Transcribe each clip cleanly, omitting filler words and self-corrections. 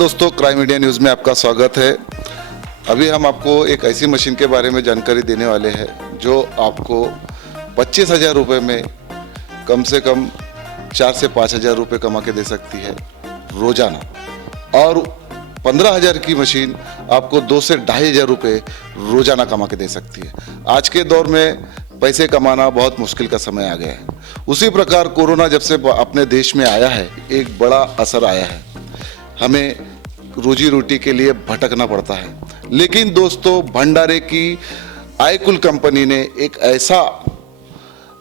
दोस्तों, crime India news में आपका स्वागत है। अभी हम आपको एक ऐसी मशीन के बारे में जानकारी देने वाले हैं जो आपको 25,000 रुपये में कम से कम 4 से 5,000 रुपये कमा के दे सकती है रोजाना, और 15,000 की मशीन आपको 2 से 2,500 रुपये रोजाना कमा के दे सकती है। आज के दौर में पैसे कमाना बहुत मुश्किल का समय आ गया है। उसी प्रकार कोरोना जब से अपने देश में आया है, एक बड़ा असर आया है। हमें रोजी रोटी के लिए भटकना पड़ता है। लेकिन दोस्तों, भंडारे की आईकुल कंपनी ने एक ऐसा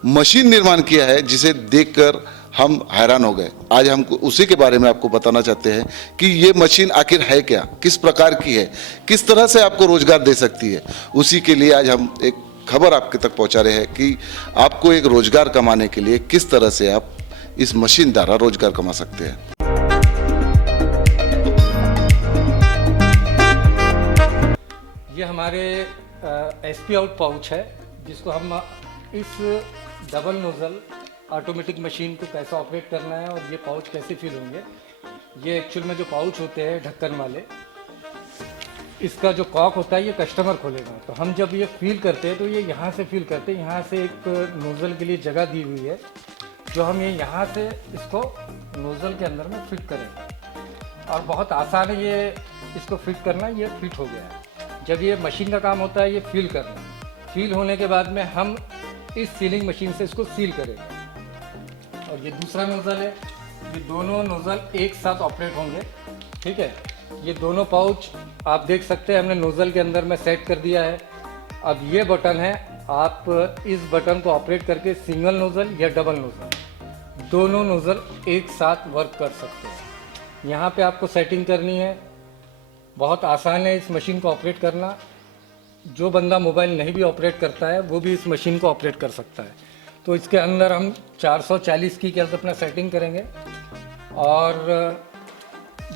मशीन निर्माण किया है जिसे देखकर हम हैरान हो गए। आज हम उसी के बारे में आपको बताना चाहते हैं कि ये मशीन आखिर है क्या, किस प्रकार की है, किस तरह से आपको रोजगार दे सकती है। उसी के लिए आज हम एक खबर आपके तक पहुंचा रहे हैं कि आपको एक रोजगार कमाने के लिए किस तरह से आप इस मशीन द्वारा रोजगार कमा सकते हैं। ये हमारे एसपी आउट पाउच है, जिसको हम इस डबल नोजल ऑटोमेटिक मशीन को कैसे ऑपरेट करना है और ये पाउच कैसे फिल होंगे। ये एक्चुअल में जो पाउच होते हैं ढक्कन वाले, इसका जो कॉक होता है ये कस्टमर खोलेगा। तो हम जब ये फील करते हैं तो ये यहाँ से फील करते हैं। यहाँ से एक नोज़ल के लिए जगह दी हुई है जो हम ये यहाँ से इसको नोज़ल के अंदर में फिट करेंगे, और बहुत आसान है ये इसको फिट करना। ये फिट हो गया है। जब ये मशीन का काम होता है ये फील करना, फील होने के बाद में हम इस सीलिंग मशीन से इसको सील करेंगे। और ये दूसरा नोज़ल है, ये दोनों नोज़ल एक साथ ऑपरेट होंगे। ठीक है, ये दोनों पाउच आप देख सकते हैं हमने नोज़ल के अंदर में सेट कर दिया है। अब ये बटन है, आप इस बटन को ऑपरेट करके सिंगल नोज़ल या डबल नोज़ल दोनों नोज़ल एक साथ वर्क कर सकते हैं। यहाँ पे आपको सेटिंग करनी है। बहुत आसान है इस मशीन को ऑपरेट करना। जो बंदा मोबाइल नहीं भी ऑपरेट करता है वो भी इस मशीन को ऑपरेट कर सकता है। तो इसके अंदर हम 440 की कैसे अपना सेटिंग करेंगे और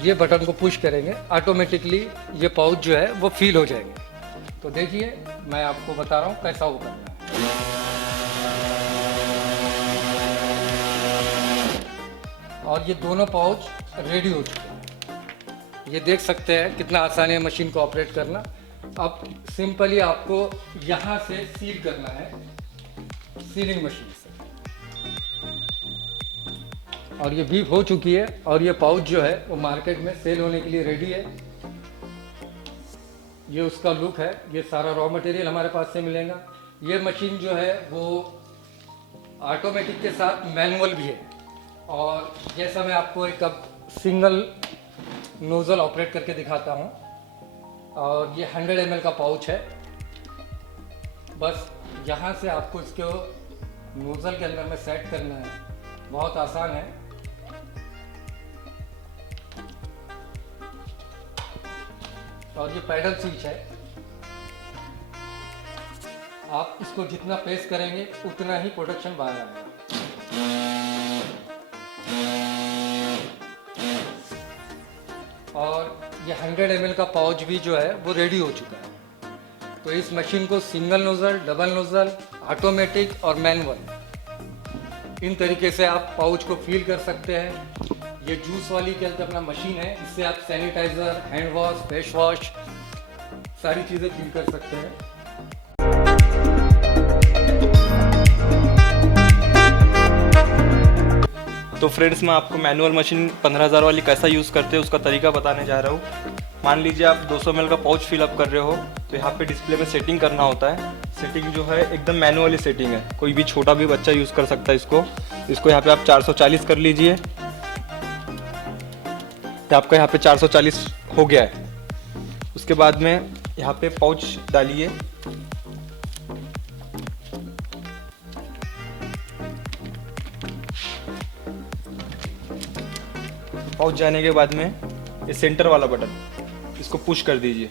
ये बटन को पुश करेंगे, ऑटोमेटिकली ये पाउच जो है वो फील हो जाएंगे। तो देखिए, मैं आपको बता रहा हूँ कैसा वो करना है। और ये दोनों पाउच रेडी हो चुके हैं। ये देख सकते हैं कितना आसान है मशीन को ऑपरेट करना। अब सिंपली आपको यहाँ से सील करना है सीलिंग मशीन से, और ये बीप हो चुकी है। और ये पाउच जो है वो मार्केट में सेल होने के लिए रेडी है। ये उसका लुक है। ये सारा रॉ मटेरियल हमारे पास से मिलेगा। ये मशीन जो है वो ऑटोमेटिक के साथ मैनुअल भी है। और जैसा मैं आपको एक अब सिंगल नोज़ल ऑपरेट करके दिखाता हूँ। और ये 100 ml का पाउच है। बस यहाँ से आपको इसको नोज़ल के अंदर में सेट करना है। बहुत आसान है। और ये पैडल स्विच है। आप इसको जितना प्रेस करेंगे उतना ही प्रोडक्शन बाहर आएगा। और ये 100 ml का पाउच भी जो है वो रेडी हो चुका है। तो इस मशीन को single nozzle, double nozzle, automatic और मैनुअल, इन तरीके से आप पाउच को फील कर सकते हैं। ये जूस वाली क्या अपना मशीन है, इससे आप sanitizer, hand wash, face wash सारी चीज़ें फील कर सकते हैं। तो फ्रेंड्स, मैं आपको मैनुअल मशीन 15,000 वाली कैसा यूज़ करते हैं उसका तरीका बताने जा रहा हूँ। मान लीजिए आप 200 ml का पाउच फिलअप कर रहे हो, तो यहाँ पे डिस्प्ले में सेटिंग करना होता है। सेटिंग जो है एकदम मैनुअली सेटिंग है। कोई भी छोटा भी बच्चा यूज़ कर सकता है इसको यहाँ पे आप 440 कर लीजिए। तो आपका यहाँ पे 440 हो गया है। उसके बाद में यहाँ पे पाउच डालिए। पाउच जाने के बाद में ये सेंटर वाला बटन, इसको पुश कर दीजिए।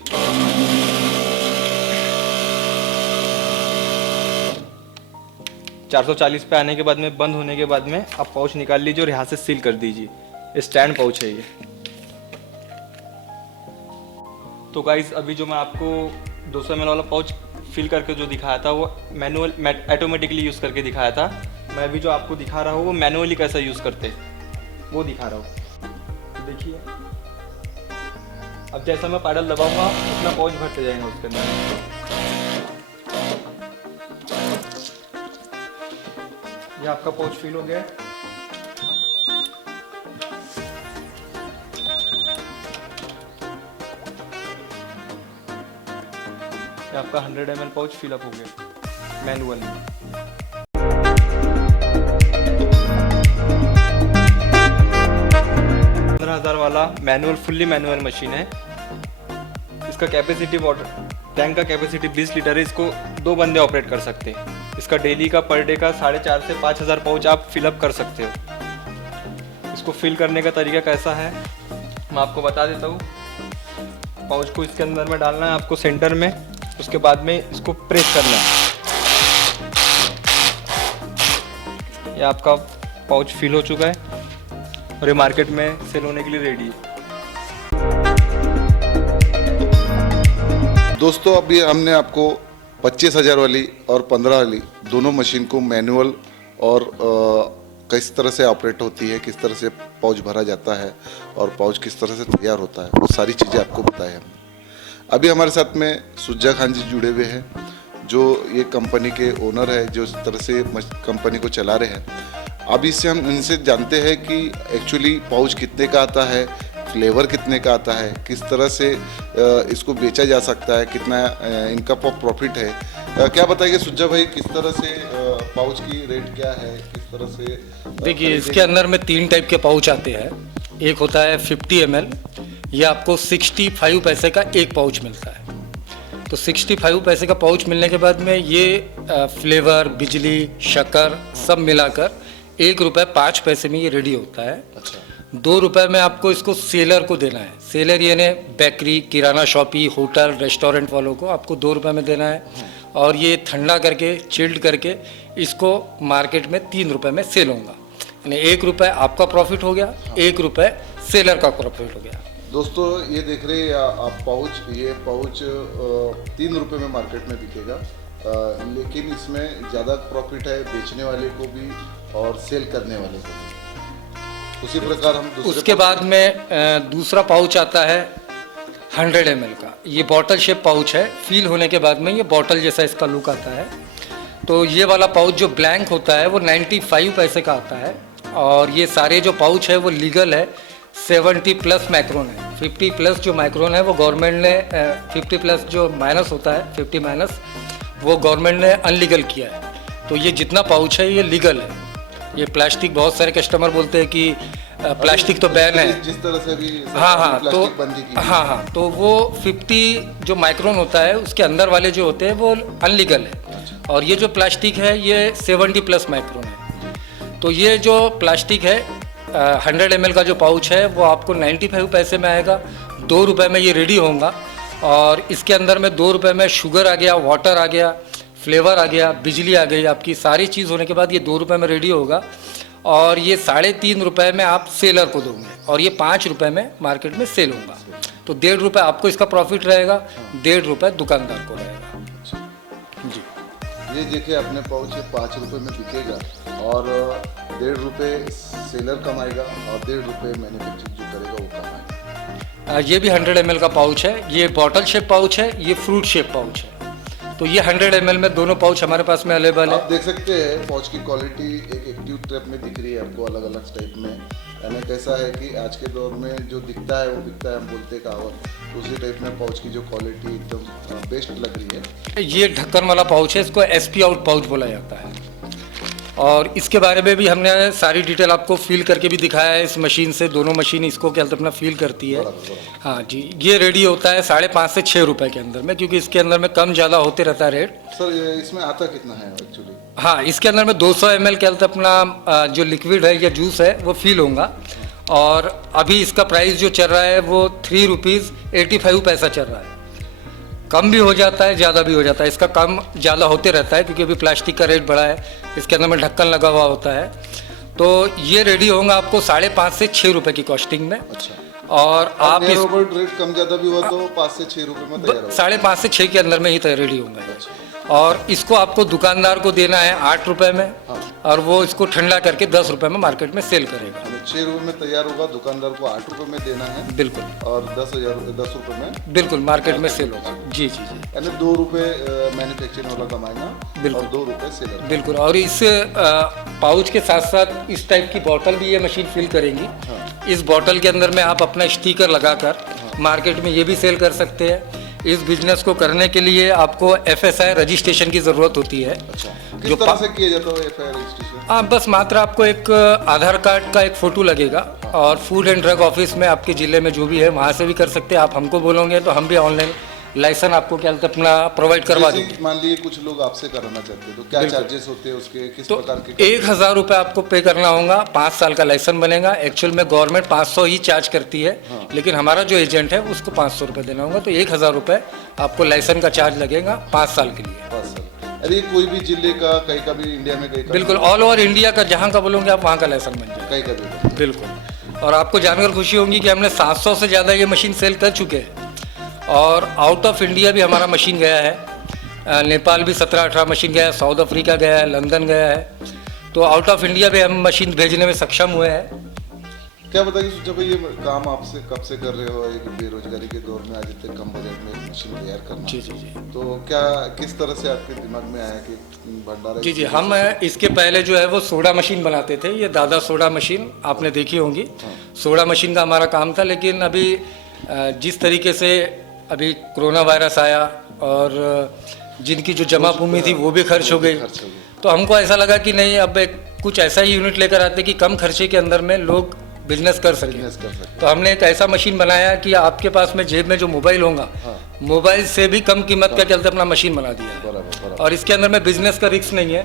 $440 पे आने के बाद में, बंद होने के बाद में आप पाउच निकाल लीजिए और यहाँ से सील कर दीजिए। ये स्टैंड पाउच है ये। तो गाइज, अभी जो मैं आपको 200 ml वाला पाउच फिल करके जो दिखाया था वो मैनुअल ऑटोमेटिकली यूज़ करके दिखाया था। मैं अभी जो आपको दिखा रहा हूँ वो मैनुअली कैसा यूज़ करते वो दिखा रहा हूँ। देखिए, अब जैसा मैं पैडल दबाऊंगा उतना पाउच भरते जाएंगे उसके अंदर। ये आपका पाउच फिल हो गया है। ये आपका 100 ml पाउच फिलअप हो गया मैनुअल में। $15,000 वाला मैनुअल फुल्ली मैनुअल मशीन है। इसका कैपेसिटी वाटर टैंक का कैपेसिटी 20 लीटर है। इसको 2 बंदे ऑपरेट कर सकते हैं। इसका डेली का पर डे का 4,500 से 5,000 पाउच आप फिलअप कर सकते हो। इसको फिल करने का तरीका कैसा है मैं आपको बता देता हूँ। पाउच को इसके अंदर में डालना है आपको सेंटर में, उसके बाद में इसको प्रेस करना है। ये आपका पाउच फिल हो चुका है और ये मार्केट में सेल होने के लिए रेडी है। दोस्तों अभी हमने आपको 25,000 वाली और 15 वाली दोनों मशीन को मैनुअल और किस तरह से ऑपरेट होती है, किस तरह से पाउच भरा जाता है और पाउच किस तरह से तैयार होता है, वो सारी चीज़ें आपको बताया हमने। अभी हमारे साथ में सुज्जा खान जी जुड़े हुए हैं, जो ये कंपनी के ओनर है, जो इस तरह से कंपनी को चला रहे हैं। अब इससे हम इनसे जानते हैं कि एक्चुअली पाउच कितने का आता है, फ्लेवर कितने का आता है, किस तरह से इसको बेचा जा सकता है, कितना इनका प्रॉफिट है। क्या बताइए सुज्जा भाई, किस तरह से पाउच की रेट क्या है, किस तरह से? देखिए इसके अंदर में 3 टाइप के पाउच आते हैं। एक होता है 50 ml, ये आपको 65 पैसे का एक पाउच मिलता है। तो 65 पैसे का पाउच मिलने के बाद में ये फ्लेवर, बिजली, शक्कर सब मिलाकर ₹1.05 में ये रेडी होता है। अच्छा। ₹2 में आपको इसको सेलर को देना है। सेलर यानी बेकरी, किराना शॉपी, होटल, रेस्टोरेंट वालों को आपको ₹2 में देना है। और ये ठंडा करके, चिल्ड करके इसको मार्केट में ₹3 में सेल होगा। यानी ₹1 आपका प्रॉफिट हो गया, ₹1 सेलर का प्रॉफिट हो गया। दोस्तों ये देख रहे हैं आप पाउच, ये पाउच ₹3 में मार्केट में बिकेगा, लेकिन इसमें ज़्यादा प्रॉफिट है बेचने वाले को भी और सेल करने वाले को भी। उसी प्रकार हम उसके बाद में दूसरा पाउच आता है 100 ml का। ये बॉटल शेप पाउच है। फील होने के बाद में ये बॉटल जैसा इसका लुक आता है। तो ये वाला पाउच जो ब्लैंक होता है वो 95 पैसे का आता है। और ये सारे जो पाउच है वो लीगल है। 70+ माइक्रोन है। 50+ जो माइक्रोन है वो गवर्नमेंट ने 50+ जो माइनस होता है 50- वो गवर्नमेंट ने अनलीगल किया है। तो ये जितना पाउच है ये लीगल है। ये प्लास्टिक, बहुत सारे कस्टमर बोलते हैं कि प्लास्टिक तो बैन है। जिस तरह से भी हाँ तो प्लास्टिक बंदी की। हाँ तो वो 50 जो माइक्रोन होता है उसके अंदर वाले जो होते हैं वो अनलीगल है। और ये जो प्लास्टिक है ये 70+ माइक्रोन है। तो ये जो प्लास्टिक है 100 ml का जो पाउच है वो आपको 95 पैसे में आएगा। ₹2 में ये रेडी होगा। और इसके अंदर में ₹2 में शुगर आ गया, वाटर आ गया, फ्लेवर आ गया, बिजली आ गई, आपकी सारी चीज़ होने के बाद ये ₹2 में रेडी होगा। और ये ₹3.5 में आप सेलर को दोगे और ये ₹5 में मार्केट में सेल होगा। तो ₹1.5 आपको इसका प्रॉफिट रहेगा, ₹1.5 दुकानदार को रहेगा। जी ये देखिए अपने पाउच ₹5 में बिकेगा और ₹1.5 सेलर कमाएगा और ₹1.5 मैन्युफैक्चरिंग जो करेगा वो कमाएगा। ये भी 100 ml का पाउच है। ये बॉटल शेप पाउच है, ये फ्रूट शेप पाउच है। तो ये 100 ml में दोनों पाउच हमारे पास में अवेलेबल है। आप देख सकते हैं पाउच की क्वालिटी एक एक्टिव टाइप में दिख रही है आपको, अलग अलग टाइप में। यानी कैसा है कि आज के दौर में जो दिखता है वो बिकता है, हम बोलते कहावत, उसी टाइप में पाउच की जो क्वालिटी एकदम बेस्ट लग रही है। ये ढक्कन वाला पाउच है, इसको SP आउट पाउच बोला जाता है। और इसके बारे में भी हमने सारी डिटेल आपको फील करके भी दिखाया है। इस मशीन से दोनों मशीन इसको क्या अपना फील करती है। हाँ जी, ये रेडी होता है ₹5.5 से ₹6 के अंदर में, क्योंकि इसके अंदर में कम ज़्यादा होते रहता है रेट। सर इसमें आता कितना है एक्चुअली? हाँ, इसके अंदर में 200 ml के अंदर अपना जो लिक्विड है या जूस है वो फील होगा। और अभी इसका प्राइस जो चल रहा है वो ₹3.85 चल रहा है। कम भी हो जाता है, ज़्यादा भी हो जाता है। इसका कम ज़्यादा होते रहता है क्योंकि अभी प्लास्टिक का रेट बढ़ा है। इसके अंदर में ढक्कन लगा हुआ होता है। तो ये रेडी होगा आपको ₹5.5 से ₹6 की कॉस्टिंग में। अच्छा। और आप रेट कम ज़्यादा भी हुआ तो ₹5 से ₹6 में तैयार होगा। ₹5.5 से 6 के अंदर में ही रेडी होगा। और इसको आपको दुकानदार को देना है 8 रुपए में, और वो इसको ठंडा करके 10 रुपए में मार्केट में सेल करेगा। 6 रुपये में तैयार होगा, दुकानदार को 8 रुपये में देना है, बिल्कुल, और 10 रुपये में बिल्कुल मार्केट में सेल होगा। जी जी जी, यानी 2 रुपये मैन्युफैक्चरिंग वाला कमाएगा, बिल्कुल। और 2 रुपये सेलर। बिल्कुल, और इस पाउच के साथ साथ इस टाइप की बोतल भी ये मशीन फिल करेंगी। इस बोतल के अंदर में आप अपना स्टिकर लगाकर मार्केट में ये भी सेल कर सकते हैं। इस बिजनेस को करने के लिए आपको FSI रजिस्ट्रेशन की ज़रूरत होती है। अच्छा, किस तरह से किया जाता है FSI रजिस्ट्रेशन? आप बस मात्र आपको एक आधार कार्ड का एक फ़ोटो लगेगा, और फूड एंड ड्रग ऑफिस में आपके ज़िले में जो भी है वहाँ से भी कर सकते हैं। आप हमको बोलोगे तो हम भी ऑनलाइन लाइसेंस आपको क्या बोलते हैं अपना प्रोवाइड करवा जैसे देंगे। मान लीजिए कुछ लोग आपसे कराना चाहते हैं तो क्या चार्जेस होते हैं उसके, किस तो प्रकार के? 1000 रुपये आपको पे करना होगा, 5 साल का लाइसेंस बनेगा। एक्चुअल में गवर्नमेंट 500 ही चार्ज करती है, लेकिन हमारा जो एजेंट है उसको 500 रुपये देना होगा। तो 1000 रुपये आपको लाइसेंस का चार्ज लगेगा 5 साल के लिए। 5 साल। अरे कोई भी जिले का, कहीं का भी, इंडिया में कहीं का? बिल्कुल, ऑल ओवर इंडिया का जहाँ का बोलोगे आप वहाँ का लाइसेंस बन जाएगा। कहीं का भी? बिल्कुल, और आपको जानकर खुशी होगी कि हमने 700 से ज़्यादा ये मशीन सेल कर चुके हैं, और आउट ऑफ इंडिया भी हमारा मशीन गया है। नेपाल भी 17-18 मशीन गया है, साउथ अफ्रीका गया है, लंदन गया है। तो आउट ऑफ इंडिया भी हम मशीन भेजने में सक्षम हुए हैं। क्या बताइए सुचा भाई, ये काम आपसे कब से कर रहे हो? एक बेरोजगारी के दौर में आज इतने कम बजट में मशीन तैयार करना। जी जी जी, तो क्या, किस तरह से आपके दिमाग में आया कि भंडारा? जी जी, हम इसके पहले जो है वो सोडा मशीन बनाते थे। ये दादा सोडा मशीन आपने देखी होंगी। सोडा मशीन का हमारा काम था, लेकिन अभी जिस तरीके से अभी कोरोना वायरस आया और जिनकी जो जमा पूंजी थी वो भी खर्च हो गई, तो हमको ऐसा लगा कि नहीं, अब एक कुछ ऐसा ही यूनिट लेकर आते कि कम खर्चे के अंदर में लोग बिजनेस कर सकें। तो हमने एक ऐसा मशीन बनाया कि आपके पास में जेब में जो मोबाइल होगा, मोबाइल से भी कम कीमत का चलते अपना मशीन बना दिया। और इसके अंदर में बिजनेस का रिस्क नहीं है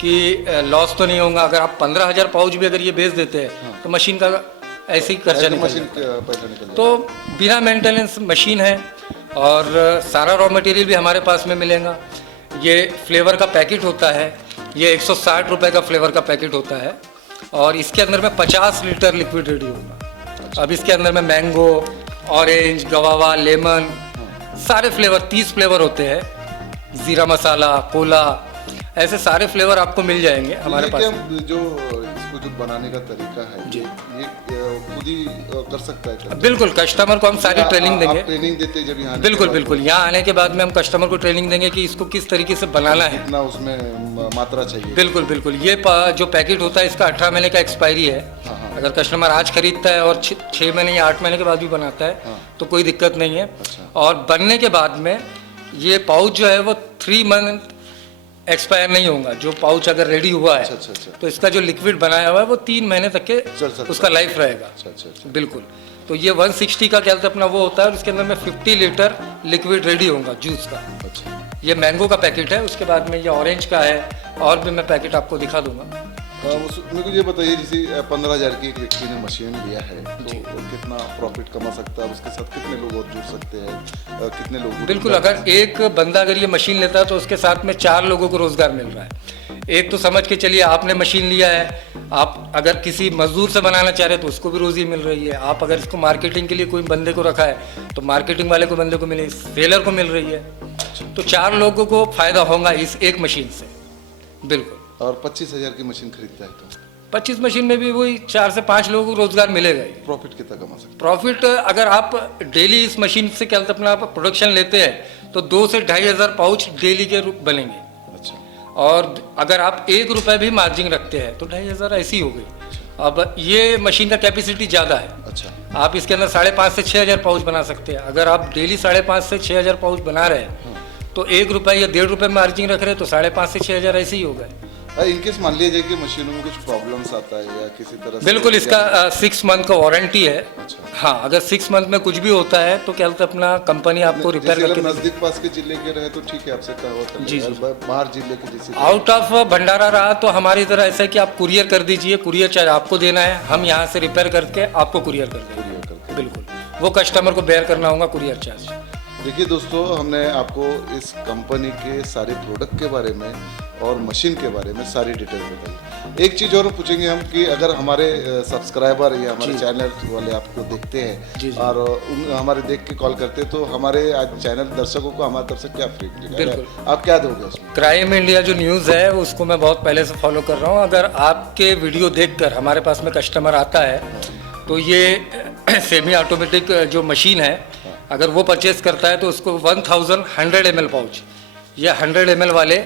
कि लॉस तो नहीं होगा। अगर आप 15,000 पाउच भी अगर ये बेच देते हैं तो मशीन का ऐसे ही खर्चा निकल। तो बिना मेंटेनेंस मशीन है, और सारा रॉ मटेरियल भी हमारे पास में मिलेगा। ये फ्लेवर का पैकेट होता है, ये 160 रुपये का फ्लेवर का पैकेट होता है, और इसके अंदर में 50 लीटर लिक्विड रेडी होगा। अब इसके अंदर में मैंगो, ऑरेंज, गवावा, लेमन, सारे फ्लेवर 30 फ्लेवर होते हैं, ज़ीरा मसाला, कोला, ऐसे सारे फ्लेवर आपको मिल जाएंगे हमारे पास। जो इसको जो बनाने का तरीका है जी, ये खुद ही कर सकता है? बिल्कुल, कस्टमर को हम सारी ट्रेनिंग देंगे। ट्रेनिंग देते हैं जब यहाँ? बिल्कुल बिल्कुल, यहाँ आने के बाद में हम कस्टमर को ट्रेनिंग देंगे कि इसको किस तरीके से बनाना है, कितना उसमें मात्रा चाहिए। बिल्कुल बिल्कुल। ये जो पैकेट होता है इसका 18 महीने का एक्सपायरी है। अगर कस्टमर आज खरीदता है और 6 महीने या 8 महीने के बाद भी बनाता है तो कोई दिक्कत नहीं है। और बनने के बाद में ये पाउच जो है वो 3 मंथ एक्सपायर नहीं होगा। जो पाउच अगर रेडी हुआ है तो इसका जो लिक्विड बनाया हुआ है वो 3 महीने तक के उसका लाइफ रहेगा। बिल्कुल, तो ये 160 का क्या अपना वो होता है, और इसके अंदर में 50 लीटर लिक्विड रेडी होगा जूस का। ये मैंगो का पैकेट है, उसके बाद में ये ऑरेंज का है, और भी मैं पैकेट आपको दिखा दूंगा। मेरे को ये बताइए, जैसे 15,000 की एक व्यक्ति ने मशीन लिया है तो कितना प्रॉफिट कमा सकता है, उसके साथ कितने लोग और जुड़ सकते हैं, कितने लोग? बिल्कुल, अगर एक बंदा अगर ये मशीन लेता है तो उसके साथ में 4 लोगों को रोजगार मिल रहा है। एक तो समझ के चलिए आपने मशीन लिया है, आप अगर किसी मजदूर से बनाना चाह रहे हैं तो उसको भी रोजी मिल रही है। आप अगर इसको मार्केटिंग के लिए कोई बंदे को रखा है तो मार्केटिंग वाले को बंदे को मिले, सेलर को मिल रही है। तो 4 लोगों को फायदा होगा इस एक मशीन से। बिल्कुल, और 25,000 की मशीन खरीदता है तो 25 मशीन में भी वही 4 से 5 लोगों को रोजगार मिलेगा ही। प्रॉफिट कितना कमा सकते? प्रॉफिट अगर आप डेली इस मशीन से क्या अपना आप प्रोडक्शन लेते हैं तो 2 से 2,500 पाउच डेली के बनेंगे। अच्छा, और अगर आप 1 रुपये भी मार्जिन रखते हैं तो 2,500 ऐसी हो गई। अब ये मशीन का कैपेसिटी ज़्यादा है। अच्छा, आप इसके अंदर 5,500 से 6,000 पाउच बना सकते हैं। अगर आप डेली 5,500 से 6,000 पाउच बना रहे हैं तो 1 रुपये या 1.5 रुपये मार्जिन रख रहे हैं तो 5,500 से 6,000 ऐसे ही हो गए। इनकेस मान लिया जाए कि मशीनों में कुछ प्रॉब्लम्स आता है या किसी तरह से? बिल्कुल, इसका 6 मंथ का वारंटी है। अच्छा, हाँ, अगर 6 मंथ में कुछ भी होता है तो क्या बोलते अपना कंपनी आपको रिपेयर करके देगी। नजदीक पास के जिले के रहे तो ठीक है, आपसे कहा होता है। जी, बाहर जिले के जैसे आउट ऑफ भंडारा रहा तो हमारी तरह ऐसा है कि आप कुरियर कर दीजिए, कुरियर चार्ज आपको देना है, हम यहाँ से रिपेयर करके आपको कुरियर कर देंगे। बिल्कुल, वो कस्टमर को बेयर करना होगा कुरियर चार्ज। देखिए दोस्तों, हमने आपको इस कंपनी के सारे प्रोडक्ट के बारे में और मशीन के बारे में सारी डिटेल बताई। एक चीज़ और पूछेंगे हम कि अगर हमारे सब्सक्राइबर या हमारे चैनल वाले आपको देखते हैं और हमारे देख के कॉल करते हैं, तो हमारे आज चैनल दर्शकों को हमारी तरफ से क्या फ्री मिलेगा, आप क्या दोगे उसमें? क्राइम इंडिया जो न्यूज़ है उसको मैं बहुत पहले से फॉलो कर रहा हूँ। अगर आपके वीडियो देखकर हमारे पास में कस्टमर आता है तो ये सेमी ऑटोमेटिक जो मशीन है अगर वो परचेस करता है तो उसको 1100 ml पाउच, ये 100 ml वाले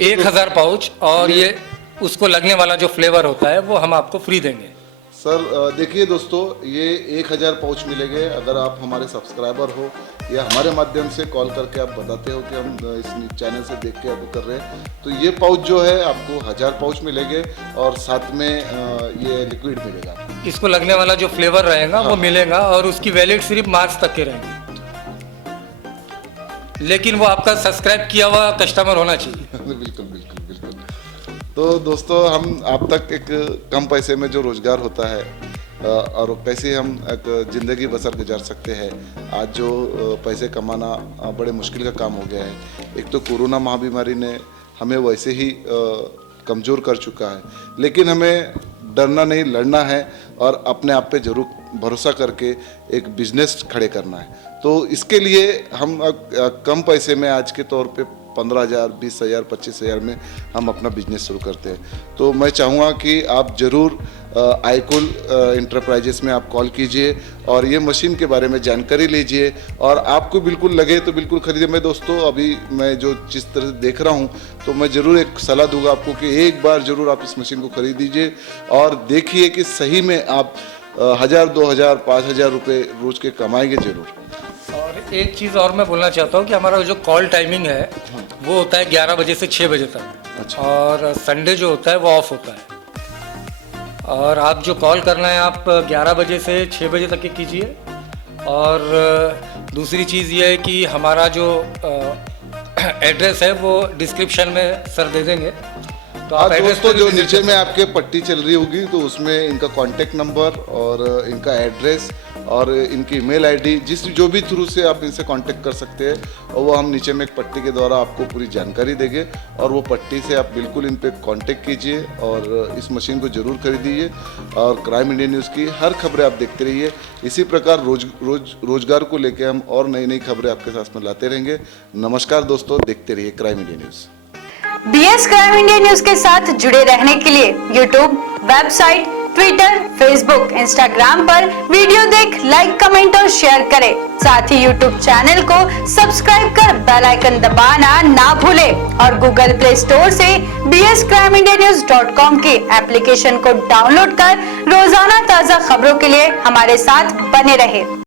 1000 पाउच और ये उसको लगने वाला जो फ्लेवर होता है वो हम आपको फ्री देंगे। सर देखिए दोस्तों, ये 1000 पाउच मिलेंगे अगर आप हमारे सब्सक्राइबर हो या हमारे माध्यम से कॉल करके आप बताते हो कि हम इस चैनल से देख के आपको कर रहे हैं, तो ये पाउच जो है आपको 1000 पाउच मिलेंगे और साथ में ये लिक्विड मिलेगा। इसको लगने वाला जो फ्लेवर रहेगा वो मिलेगा और उसकी वैलिड सिर्फ मार्च तक के रहेंगे, लेकिन वो आपका सब्सक्राइब किया हुआ कस्टमर होना चाहिए। बिल्कुल बिल्कुल बिल्कुल। तो दोस्तों, हम आप तक एक कम पैसे में जो रोज़गार होता है और कैसे हम एक ज़िंदगी बसर गुजार सकते हैं, आज जो पैसे कमाना बड़े मुश्किल का काम हो गया है। एक तो कोरोना महाबीमारी ने हमें वैसे ही कमज़ोर कर चुका है, लेकिन हमें डरना नहीं, लड़ना है और अपने आप पे जरूर भरोसा करके एक बिजनेस खड़े करना है। तो इसके लिए हम कम पैसे में आज के तौर पे 15,000, 20,000, 25,000 में हम अपना बिजनेस शुरू करते हैं। तो मैं चाहूँगा कि आप ज़रूर आईकुल इंटरप्राइजेस में आप कॉल कीजिए और ये मशीन के बारे में जानकारी लीजिए और आपको बिल्कुल लगे तो बिल्कुल खरीदिए। मैं दोस्तों अभी मैं जो जिस तरह से देख रहा हूँ तो मैं ज़रूर एक सलाह दूंगा आपको कि एक बार ज़रूर आप इस मशीन को खरीद दीजिए और देखिए कि सही में आप 1000, 2000, 5000 रुपये रोज़ के कमाएंगे ज़रूर। और एक चीज़ और मैं बोलना चाहता हूँ कि हमारा जो कॉल टाइमिंग है वो होता है 11 बजे से 6 बजे तक। अच्छा। और संडे जो होता है वो ऑफ होता है। और आप जो कॉल करना है आप 11 बजे से 6 बजे तक के कीजिए। और दूसरी चीज़ ये है कि हमारा जो एड्रेस है वो डिस्क्रिप्शन में सर दे देंगे, तो आप एड्रेस दोस्तों जो नीचे में आपके पट्टी चल रही होगी तो उसमें इनका कॉन्टेक्ट नंबर और इनका एड्रेस और इनकी ईमेल आईडी जो भी थ्रू से आप इनसे कांटेक्ट कर सकते हैं और वो हम नीचे में एक पट्टी के द्वारा आपको पूरी जानकारी देंगे और वो पट्टी से आप बिल्कुल इन पे कांटेक्ट कीजिए और इस मशीन को ज़रूर खरीदिए। और क्राइम इंडिया न्यूज़ की हर खबरें आप देखते रहिए। इसी प्रकार रोजगार को लेकर हम और नई नई खबरें आपके साथ में लाते रहेंगे। नमस्कार दोस्तों, देखते रहिए crime India news. BS crime India news के साथ जुड़े रहने के लिए YouTube, website, Twitter, Facebook, Instagram पर वीडियो देख लाइक, कमेंट और शेयर करें। साथ ही YouTube चैनल को सब्सक्राइब कर बेल आइकन दबाना ना भूलें और Google प्ले स्टोर से bscrimindianews.com की एप्लीकेशन को डाउनलोड कर रोजाना ताज़ा खबरों के लिए हमारे साथ बने रहें।